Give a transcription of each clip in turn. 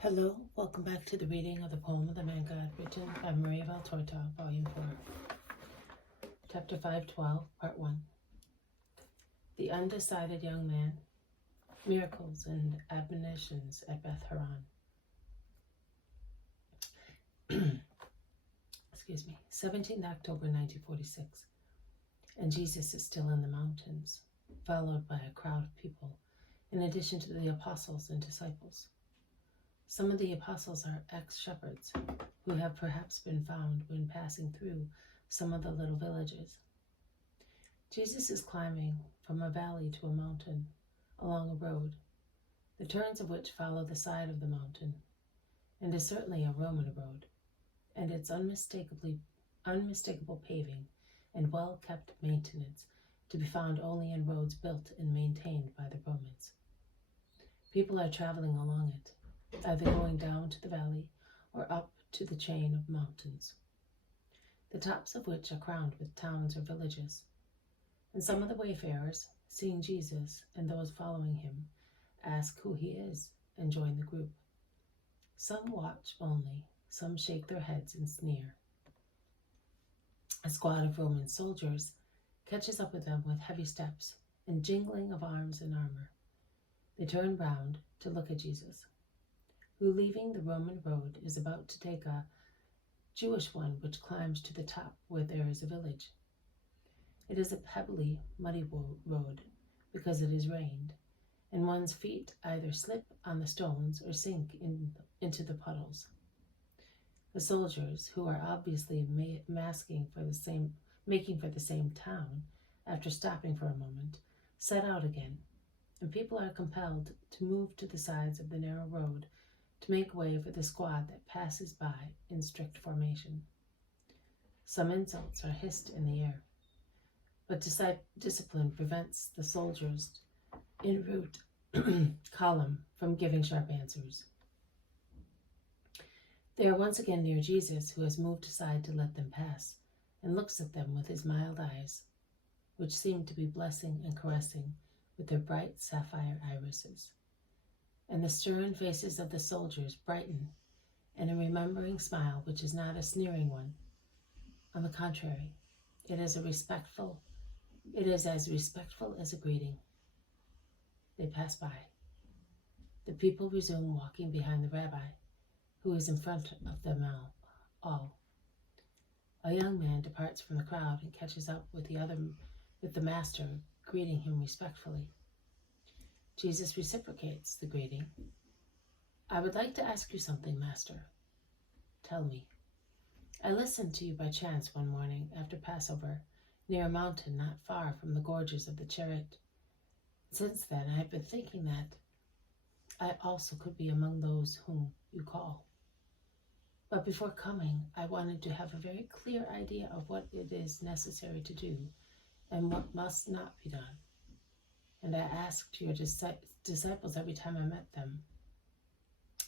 Hello, welcome back to the reading of the poem of the Man God, written by Beth-Horon, Volume 4, Chapter 512, Part 1. The Undecided Young Man, Miracles and Admonitions at Beth-Horon. Excuse me, 17th October 1946, and Jesus is still in the mountains, followed by a crowd of people, in addition to the apostles and disciples. Some of the apostles are ex-shepherds who have perhaps been found when passing through some of the little villages. Jesus is climbing from a valley to a mountain along a road, the turns of which follow the side of the mountain, and is certainly a Roman road, and its unmistakable paving and well-kept maintenance to be found only in roads built and maintained by the Romans. People are traveling along it, either going down to the valley or up to the chain of mountains, the tops of which are crowned with towns or villages. And some of the wayfarers, seeing Jesus and those following him, ask who he is and join the group. Some watch only, some shake their heads and sneer. A squad of Roman soldiers catches up with them with heavy steps and jingling of arms and armor. They turn round to look at Jesus, who, leaving the Roman road, is about to take a Jewish one which climbs to the top where there is a village. It is a pebbly, muddy road because it has rained, and one's feet either slip on the stones or sink into the puddles. The soldiers, who are obviously making for the same town, after stopping for a moment, set out again, and people are compelled to move to the sides of the narrow road to make way for the squad that passes by in strict formation. Some insults are hissed in the air, but discipline prevents the soldiers en route column from giving sharp answers. They are once again near Jesus, who has moved aside to let them pass, and looks at them with his mild eyes, which seem to be blessing and caressing with their bright sapphire irises. And the stern faces of the soldiers brighten in a remembering smile which is not a sneering one. On the contrary, it is as respectful as a greeting. They pass by. The people resume walking behind the rabbi, who is in front of them all. A young man departs from the crowd and catches up with the master, greeting him respectfully. Jesus reciprocates the greeting. "I would like to ask you something, Master." "Tell me." "I listened to you by chance one morning after Passover, near a mountain not far from the gorges of the Chariot. Since then, I have been thinking that I also could be among those whom you call. But before coming, I wanted to have a very clear idea of what it is necessary to do and what must not be done. And I asked your disciples every time I met them,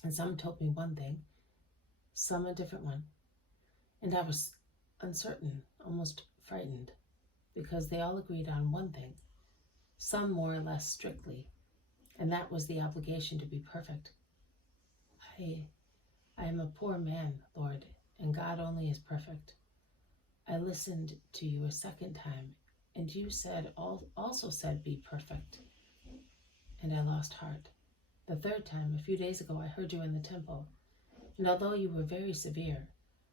and some told me one thing, some a different one. And I was uncertain, almost frightened, because they all agreed on one thing, some more or less strictly, and that was the obligation to be perfect. I am a poor man, Lord, and God only is perfect. I listened to you a second time, and you also said, be perfect. And I lost heart. The third time, a few days ago, I heard you in the temple, and although you were very severe,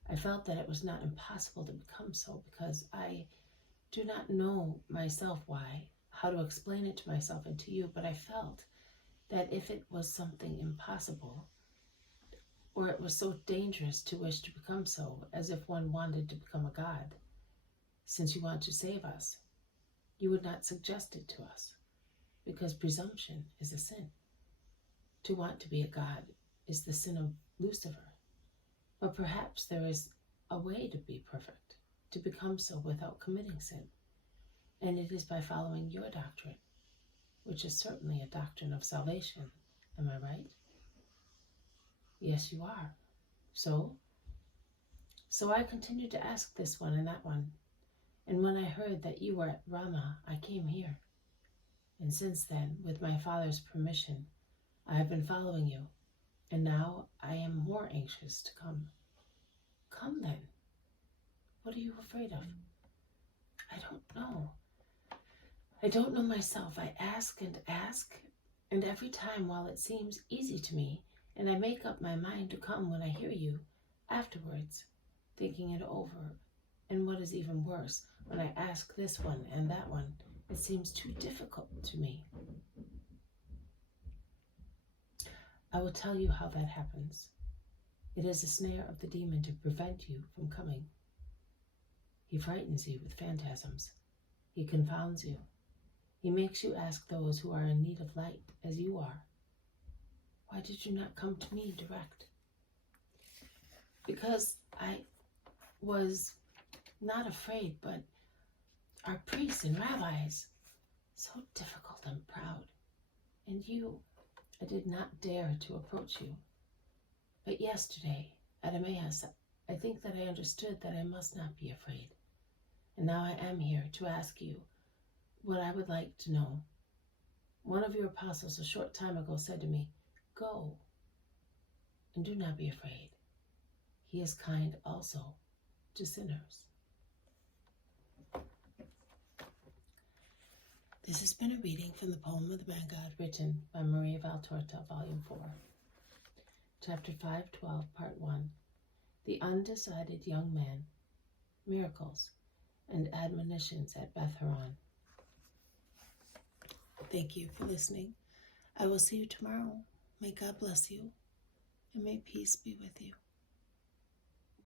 I felt that it was not impossible to become so, because I do not know myself how to explain it to myself and to you, but I felt that if it was something impossible, or it was so dangerous to wish to become so, as if one wanted to become a god, since you want to save us, you would not suggest it to us, because presumption is a sin. To want to be a god is the sin of Lucifer. But perhaps there is a way to be perfect, to become so without committing sin, and it is by following your doctrine, which is certainly a doctrine of salvation. Am I right?" "Yes, you are. So I continued to ask this one and that one, and when I heard that you were at Ramah, I came here. And since then, with my father's permission, I have been following you, And now I am more anxious to come. Come then. What are you afraid of? I don't know. I don't know myself. I ask, and every time, while it seems easy to me, and I make up my mind to come when I hear you, afterwards, thinking it over, and what is even worse, when I ask this one and that one, it seems too difficult to me. I will tell you how that happens. It is a snare of the demon to prevent you from coming. He frightens you with phantasms. He confounds you. He makes you ask those who are in need of light, as you are, why did you not come to me direct? Because I was not afraid, but our priests and rabbis, so difficult and proud. And you, I did not dare to approach you. But yesterday, at Emmaus, I think that I understood that I must not be afraid. And now I am here to ask you what I would like to know. One of your apostles a short time ago said to me, "Go, and do not be afraid. He is kind also to sinners." This has been a reading from the poem of the Man God, written by Maria Valtorta, Volume 4. Chapter 512, Part 1. The Undecided Young Man, Miracles, and Admonitions at Beth-Horon. Thank you for listening. I will see you tomorrow. May God bless you, and may peace be with you.